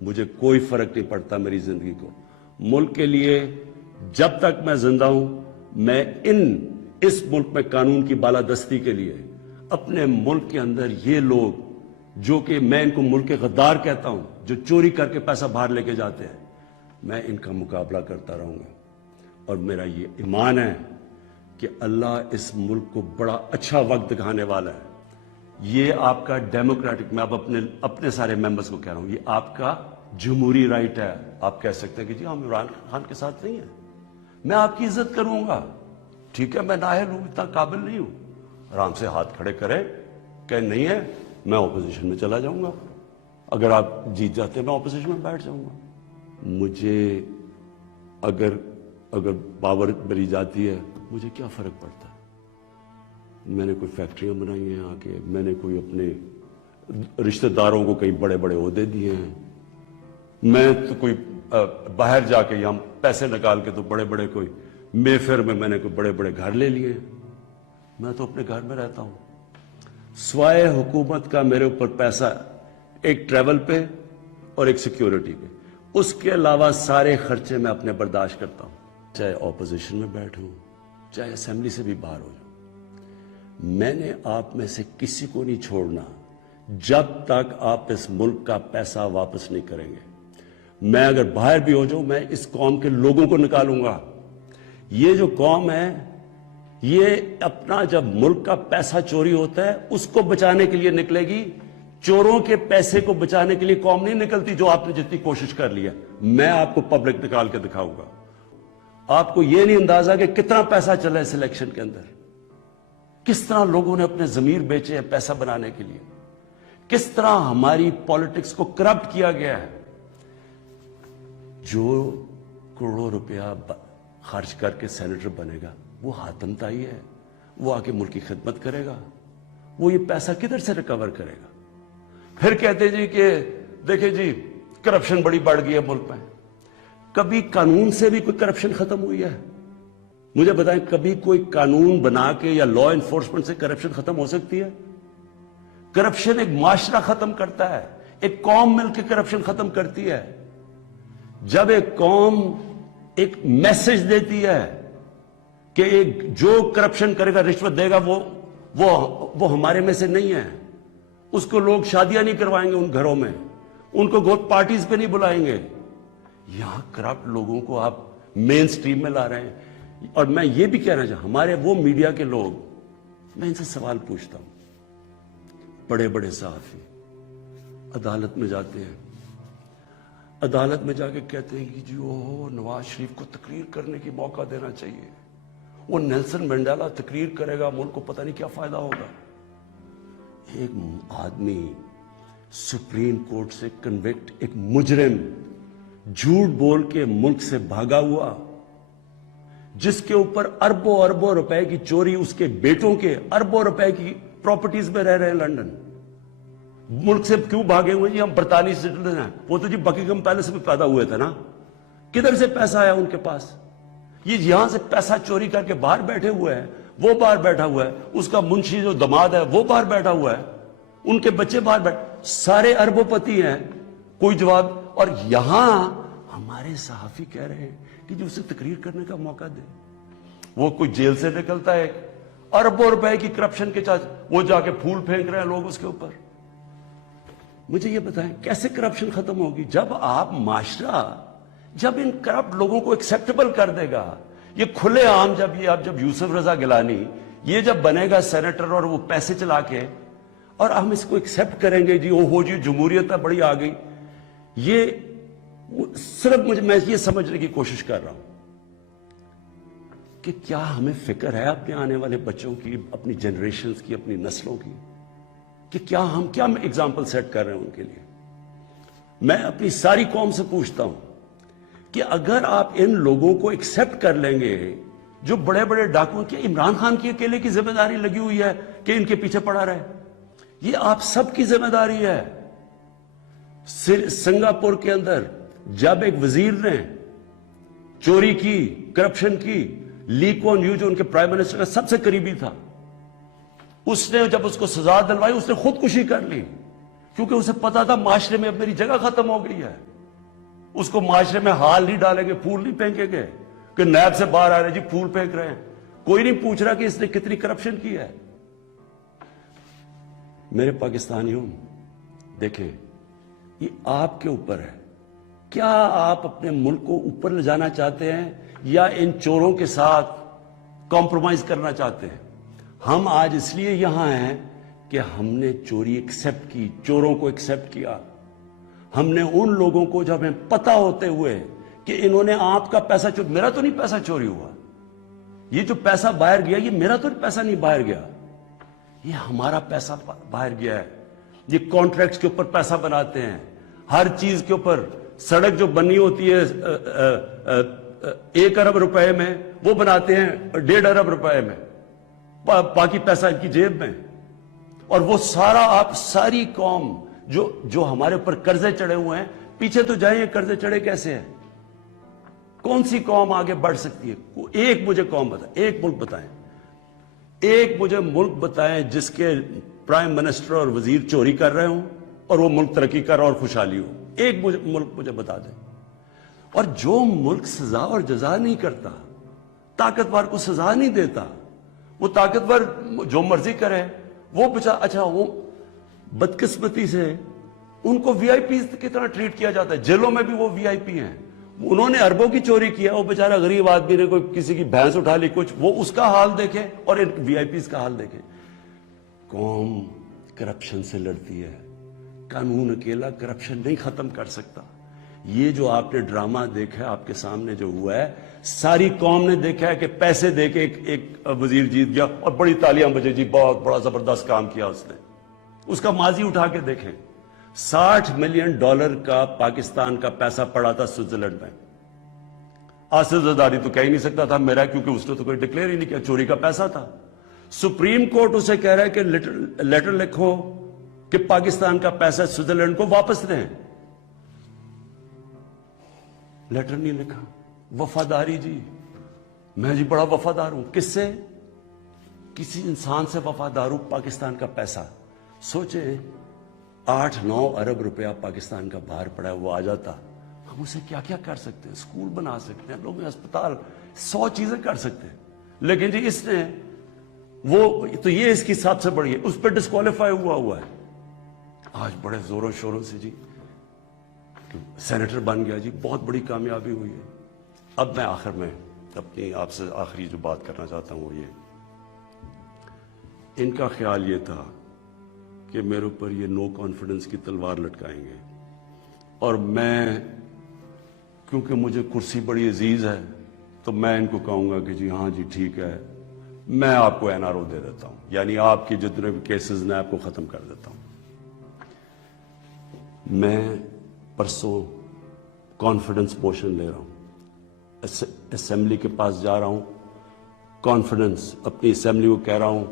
مجھے کوئی فرق نہیں پڑتا میری زندگی کو. ملک کے لیے جب تک میں زندہ ہوں میں اس ملک میں قانون کی بالادستی کے لیے اپنے ملک کے اندر یہ لوگ جو کہ میں ان کو ملک کے غدار کہتا ہوں, جو چوری کر کے پیسہ باہر لے کے جاتے ہیں, میں ان کا مقابلہ کرتا رہوں گا. اور میرا یہ ایمان ہے کہ اللہ اس ملک کو بڑا اچھا وقت دکھانے والا ہے. یہ آپ کا ڈیموکریٹک, میں اب اپنے سارے ممبرز کو کہہ رہا ہوں, یہ آپ کا جمہوری رائٹ ہے. آپ کہہ سکتے ہیں کہ جی ہم عمران خان کے ساتھ نہیں ہیں, میں آپ کی عزت کروں گا, ٹھیک ہے, میں نااہل ہوں, اتنا قابل نہیں ہوں. آرام سے ہاتھ کھڑے کریں کہ نہیں ہے, میں اپوزیشن میں چلا جاؤں گا. اگر آپ جیت جاتے ہیں میں اپوزیشن میں بیٹھ جاؤں گا. مجھے اگر پاور ملی جاتی ہے مجھے کیا فرق پڑتا ہے؟ میں نے کوئی فیکٹریاں بنائی ہیں آ کے, میں نے کوئی اپنے رشتہ داروں کو کئی بڑے بڑے عہدے دیے ہیں, میں تو کوئی باہر جا کے یہاں پیسے نکال کے تو بڑے بڑے کوئی مے فیئر میں نے کوئی بڑے بڑے گھر لے لیے ہیں. میں تو اپنے گھر میں رہتا ہوں, سوائے حکومت کا میرے اوپر پیسہ ایک ٹریول پہ اور ایک سیکیورٹی پہ, اس کے علاوہ سارے خرچے میں اپنے برداشت کرتا ہوں, چاہے اپوزیشن میں بیٹھوں چاہے اسمبلی سے بھی باہر ہو جاؤں. میں نے آپ میں سے کسی کو نہیں چھوڑنا جب تک آپ اس ملک کا پیسہ واپس نہیں کریں گے. میں اگر باہر بھی ہو جاؤں میں اس قوم کے لوگوں کو نکالوں گا. یہ جو قوم ہے یہ اپنا جب ملک کا پیسہ چوری ہوتا ہے اس کو بچانے کے لیے نکلے گی. چوروں کے پیسے کو بچانے کے لیے قوم نہیں نکلتی جو آپ نے جتنی کوشش کر لی ہے. میں آپ کو پبلک نکال کے دکھاؤں گا. آپ کو یہ نہیں اندازہ کہ کتنا پیسہ چلا ہے اس الیکشن کے اندر, کس طرح لوگوں نے اپنے ضمیر بیچے ہیں پیسہ بنانے کے لیے, کس طرح ہماری پالیٹکس کو کرپٹ کیا گیا ہے. جو کروڑوں روپیہ خرچ کر کے سینیٹر بنے گا وہ حاتم طائی ہے, وہ آ کے ملک کی خدمت کرے گا, وہ یہ پیسہ کدھر سے ریکور کرے گا؟ پھر کہتے جی کہ دیکھیں جی کرپشن بڑی بڑھ گئی ہے ملک میں. کبھی قانون سے بھی کوئی کرپشن ختم ہوئی ہے؟ مجھے بتائیں, کبھی کوئی قانون بنا کے یا لا انفورسمنٹ سے کرپشن ختم ہو سکتی ہے؟ کرپشن ایک معاشرہ ختم کرتا ہے, ایک قوم مل کے کرپشن ختم کرتی ہے. جب ایک قوم ایک میسج دیتی ہے کہ جو کرپشن کرے گا رشوت دے گا وہ ہمارے میں سے نہیں ہے, اس کو لوگ شادیاں نہیں کروائیں گے ان گھروں میں, ان کو گوٹ پارٹیز پہ نہیں بلائیں گے. یہاں کرپٹ لوگوں کو آپ مین سٹریم میں لا رہے ہیں. اور میں یہ بھی کہنا چاہتا ہوں, ہمارے وہ میڈیا کے لوگ, میں ان سے سوال پوچھتا ہوں, بڑے بڑے صحافی عدالت میں جاتے ہیں, عدالت میں جا کے کہتے ہیں کہ جی نواز شریف کو تقریر کرنے کی موقع دینا چاہیے, وہ نیلسن منڈیلا تقریر کرے گا ملک کو پتہ نہیں کیا فائدہ ہوگا. ایک آدمی سپریم کورٹ سے کنوکٹ, ایک مجرم جھوٹ بول کے ملک سے بھاگا ہوا, جس کے اوپر اربوں اربوں روپے کی چوری, اس کے بیٹوں کے اربوں روپے کی پراپرٹیز میں رہ رہے ہیں لنڈن, ملک سے کیوں بھاگے ہوئے جی؟ ہم برطانوی سٹیزن ہیں. وہ تو جی بکنگھم پیلس میں پیدا ہوئے تھے نا, کدھر سے پیسہ آیا ان کے پاس؟ یہ یہاں سے پیسہ چوری کر کے باہر بیٹھے ہوئے ہیں, وہ باہر بیٹھا ہوا ہے, اس کا منشی جو دماد ہے وہ باہر بیٹھا ہوا ہے, ان کے بچے باہر بیٹھے, سارے اربوں پتی ہیں, کوئی جواب. اور یہاں ہمارے صحافی کہہ رہے ہیں کہ جو اسے تقریر کرنے کا موقع دے. وہ کوئی جیل سے نکلتا ہے اربوں روپے کی کرپشن کے چارج, وہ جا کے پھول پھینک رہے ہیں لوگ اس کے اوپر. مجھے یہ بتائیں کیسے کرپشن ختم ہوگی؟ جب آپ معاشرہ جب ان کرپٹ لوگوں کو ایکسیپٹیبل کر دے گا. یہ کھلے عام جب یوسف رضا گیلانی یہ جب بنے گا سینیٹر اور وہ پیسے چلا کے, اور ہم اس کو ایکسیپٹ کریں گے جی جمہوریت بڑی آ گئی. یہ صرف میں یہ سمجھنے کی کوشش کر رہا ہوں کہ کیا ہمیں فکر ہے اپنے آنے والے بچوں کی, اپنی جنریشنز کی, اپنی نسلوں کی, کہ کیا ہم ایگزامپل سیٹ کر رہے ہیں ان کے لیے. میں اپنی ساری قوم سے پوچھتا ہوں کہ اگر آپ ان لوگوں کو ایکسیپٹ کر لیں گے جو بڑے بڑے ڈاکوؤں کی, عمران خان کی اکیلے کی ذمہ داری لگی ہوئی ہے کہ ان کے پیچھے پڑا رہے؟ یہ آپ سب کی ذمہ داری ہے. سنگاپور کے اندر جب ایک وزیر نے چوری کی, کرپشن کی, لی کوان یو جو ان کے پرائم منسٹر کا سب سے قریبی تھا, اس نے جب اس کو سزا دلوائی اس نے خودکشی کر لی, کیونکہ اسے پتا تھا معاشرے میں اب میری جگہ ختم ہو گئی ہے. اس کو معاشرے میں ہال نہیں ڈالیں گے, پھول نہیں پھینکیں گے کہ نیب سے باہر آ رہے جی پھول پھینک رہے ہیں. کوئی نہیں پوچھ رہا کہ اس نے کتنی کرپشن کی ہے. میرے پاکستانیوں, دیکھیں یہ آپ کے اوپر ہے, کیا آپ اپنے ملک کو اوپر لے جانا چاہتے ہیں یا ان چوروں کے ساتھ کمپرومائز کرنا چاہتے ہیں؟ ہم آج اس لیے یہاں ہیں کہ ہم نے چوری ایکسپٹ کی, چوروں کو ایکسپٹ کیا. ہم نے ان لوگوں کو جب ہمیں پتہ ہوتے ہوئے کہ انہوں نے آپ کا پیسہ میرا تو نہیں پیسہ چوری ہوا, یہ جو پیسہ باہر گیا یہ میرا تو پیسہ نہیں باہر گیا, یہ ہمارا پیسہ باہر گیا ہے. یہ کانٹریکٹس کے اوپر پیسہ بناتے ہیں, ہر چیز کے اوپر. سڑک جو بنی ہوتی ہے 1 ارب روپے میں, وہ بناتے ہیں 1.5 ارب روپے میں, باقی پیسہ ان کی جیب میں. اور وہ سارا آپ ساری قوم جو ہمارے اوپر قرضے چڑھے ہوئے ہیں, پیچھے تو جائیں, قرضے چڑھے کیسے ہیں؟ کون سی قوم آگے بڑھ سکتی ہے؟ ایک مجھے قوم بتائیں, ایک ملک بتائیں, ایک مجھے ملک بتائیں جس کے پرائم منسٹر اور وزیر چوری کر رہے ہوں اور وہ ملک ترقی کر رہا اور خوشحالی ہو. ایک ملک مجھے بتا دیں. اور جو ملک سزا اور جزا نہیں کرتا, طاقتور کو سزا نہیں دیتا, وہ طاقتور جو مرضی کرے, وہ اچھا وہ بدقسمتی سے ان کو وی آئی پیز کی طرح ٹریٹ کیا جاتا ہے. جیلوں میں بھی وہ وی آئی پی ہیں. انہوں نے اربوں کی چوری کیا, وہ بیچارہ غریب آدمی نے کوئی کسی کی بھینس اٹھا لی کچھ, وہ اس کا حال دیکھیں اور ان وی آئی پیز کا حال دیکھیں. قوم کرپشن سے لڑتی ہے, قانون اکیلا کرپشن نہیں ختم کر سکتا. یہ جو آپ نے ڈرامہ دیکھا ہے آپ کے سامنے جو ہوا ہے, ساری قوم نے دیکھا ہے کہ پیسے دے کے ایک وزیر جیت گیا اور بڑی تالیاں بجے, جی بہت بڑا زبردست کام کیا اس نے. اس کا ماضی اٹھا کے دیکھیں, $60 ملین کا پاکستان کا پیسہ پڑا تھا سوئٹزرلینڈ میں. آصف زرداری تو کہہ ہی نہیں سکتا تھا میرا, کیونکہ اس نے تو کوئی ڈکلیئر ہی نہیں کیا, چوری کا پیسہ تھا. سپریم کورٹ اسے کہہ رہا ہے کہ لیٹر لکھو کہ پاکستان کا پیسہ سوئٹزرلینڈ کو واپس دیں. لیٹر نہیں لکھا. وفاداری جی, میں جی بڑا وفادار ہوں. کس سے؟ کسی انسان سے وفادار ہوں. پاکستان کا پیسہ سوچیں, 8-9 ارب روپیہ پاکستان کا باہر پڑا ہے, وہ آ جاتا, ہم اسے کیا کیا کر سکتے ہیں؟ اسکول بنا سکتے ہیں, لوگ ہسپتال, 100 چیزیں کر سکتے ہیں. لیکن جی اس نے وہ تو یہ اس کی سب سے بڑی ہے, اس پہ ڈسکوالیفائی ہوا ہے. آج بڑے زوروں شوروں سے جی سینیٹر بن گیا, جی بہت بڑی کامیابی ہوئی ہے. اب میں آخر میں اپنی آپ سے آخری جو بات کرنا چاہتا ہوں وہ یہ, ان کا خیال یہ تھا کہ میرے اوپر یہ نو کانفیڈنس کی تلوار لٹکائیں گے, اور میں کیونکہ مجھے کرسی بڑی عزیز ہے تو میں ان کو کہوں گا کہ جی ہاں جی ٹھیک ہے, میں آپ کو این آر او دے دیتا ہوں, یعنی آپ کی جتنے بھی کیسز نے آپ کو ختم کر دیتا ہوں. میں پرسوں کانفیڈنس موشن لے رہا ہوں, اسمبلی کے پاس جا رہا ہوں, کانفیڈنس اپنی اسمبلی کو کہہ رہا ہوں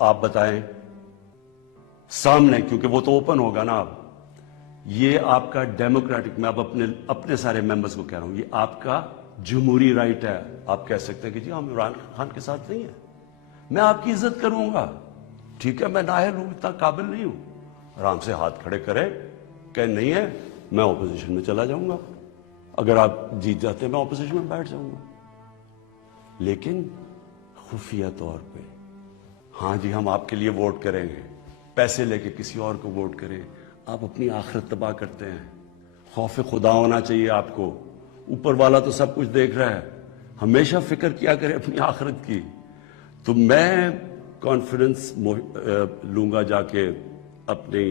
آپ بتائیں سامنے, کیونکہ وہ تو اوپن ہوگا نا. اب یہ آپ کا ڈیموکریٹک, میں اب اپنے سارے ممبرز کو کہہ رہا ہوں, یہ آپ کا جمہوری رائٹ ہے. آپ کہہ سکتے ہیں کہ جی ہم عمران خان کے ساتھ نہیں ہیں, میں آپ کی عزت کروں گا, ٹھیک ہے, میں نااہل ہوں, اتنا قابل نہیں ہوں. آرام سے ہاتھ کھڑے کریں کہ نہیں ہے, میں اپوزیشن میں چلا جاؤں گا, اگر آپ جیت جاتے ہیں میں اپوزیشن میں بیٹھ جاؤں گا. لیکن خفیہ طور پہ ہاں جی ہم آپ کے لیے ووٹ کریں گے, پیسے لے کے کسی اور کو ووٹ کریں, آپ اپنی آخرت تباہ کرتے ہیں. خوف خدا ہونا چاہیے آپ کو, اوپر والا تو سب کچھ دیکھ رہا ہے, ہمیشہ فکر کیا کریں اپنی آخرت کی. تو میں کانفیڈنس لوں گا جا کے اپنی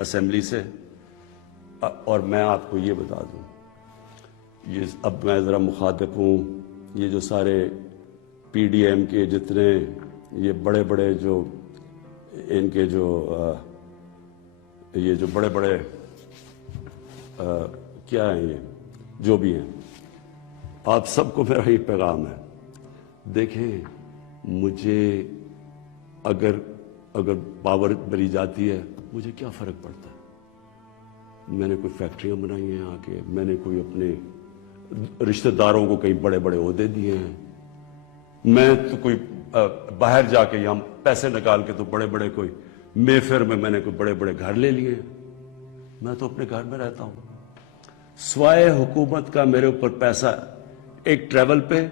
اسمبلی سے, اور میں آپ کو یہ بتا دوں, یہ اب میں ذرا مخاطب ہوں, یہ جو سارے پی ڈی ایم کے جتنے یہ بڑے بڑے جو ان کے جو یہ جو بڑے بڑے کیا ہیں, یہ جو بھی ہیں, آپ سب کو میرا یہ پیغام ہے, دیکھیں مجھے اگر پاور ملی جاتی ہے مجھے کیا فرق پڑتا ہے. میں نے کوئی فیکٹریاں بنائی ہیں آ کے, میں نے کوئی اپنے رشتہ داروں کو کئی بڑے بڑے عہدے دیے ہیں, میں تو کوئی باہر جا کے یہاں پیسے نکال کے تو بڑے بڑے کوئی مے فیئر میں نے کوئی بڑے بڑے گھر لے لیے ہیں. میں تو اپنے گھر میں رہتا ہوں. سوائے حکومت کا میرے اوپر پیسہ ایک ٹریول پہ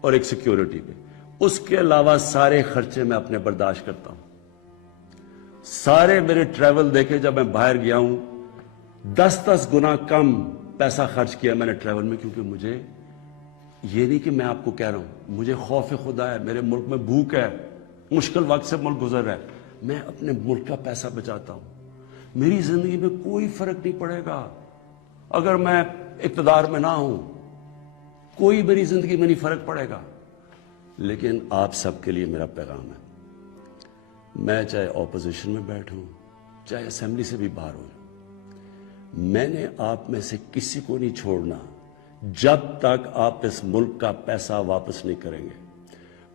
اور ایک سیکیورٹی پہ، اس کے علاوہ سارے خرچے میں اپنے برداشت کرتا ہوں۔ سارے میرے ٹریول دیکھے، جب میں باہر گیا ہوں 10 گنا کم پیسہ خرچ کیا میں نے ٹریول میں، کیونکہ مجھے یہ نہیں کہ میں آپ کو کہہ رہا ہوں، مجھے خوف خدا ہے، میرے ملک میں بھوک ہے، مشکل وقت سے ملک گزر رہا ہے، میں اپنے ملک کا پیسہ بچاتا ہوں۔ میری زندگی میں کوئی فرق نہیں پڑے گا اگر میں اقتدار میں نہ ہوں، کوئی میری زندگی میں نہیں فرق پڑے گا۔ لیکن آپ سب کے لیے میرا پیغام ہے، میں چاہے اپوزیشن میں بیٹھوں چاہے اسمبلی سے بھی باہر ہو جاؤں، میں نے آپ میں سے کسی کو نہیں چھوڑنا جب تک آپ اس ملک کا پیسہ واپس نہیں کریں گے۔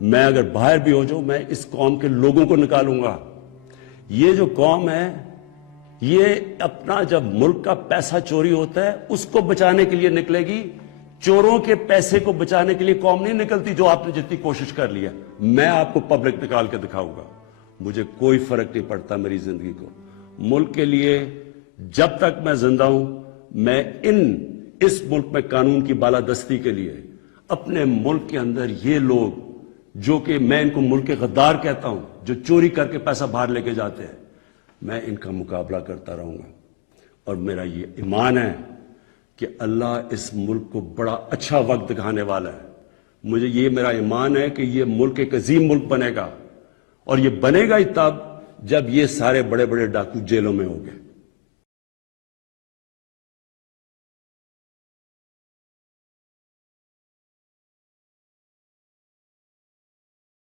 میں اگر باہر بھی ہو جاؤں، میں اس قوم کے لوگوں کو نکالوں گا۔ یہ جو قوم ہے، یہ اپنا جب ملک کا پیسہ چوری ہوتا ہے اس کو بچانے کے لیے نکلے گی، چوروں کے پیسے کو بچانے کے لیے قوم نہیں نکلتی جو آپ نے جتنی کوشش کر لی ہے۔ میں آپ کو پبلک نکال کے دکھاؤں گا، مجھے کوئی فرق نہیں پڑتا میری زندگی کو۔ ملک کے لیے جب تک میں زندہ ہوں، میں اس ملک میں قانون کی بالادستی کے لیے اپنے ملک کے اندر یہ لوگ جو کہ میں ان کو ملک کے غدار کہتا ہوں، جو چوری کر کے پیسہ باہر لے کے جاتے ہیں، میں ان کا مقابلہ کرتا رہوں گا۔ اور میرا یہ ایمان ہے کہ اللہ اس ملک کو بڑا اچھا وقت دکھانے والا ہے۔ مجھے یہ میرا ایمان ہے کہ یہ ملک ایک عظیم ملک بنے گا، اور یہ بنے گا ہی تب جب یہ سارے بڑے بڑے ڈاکو جیلوں میں ہوں گے۔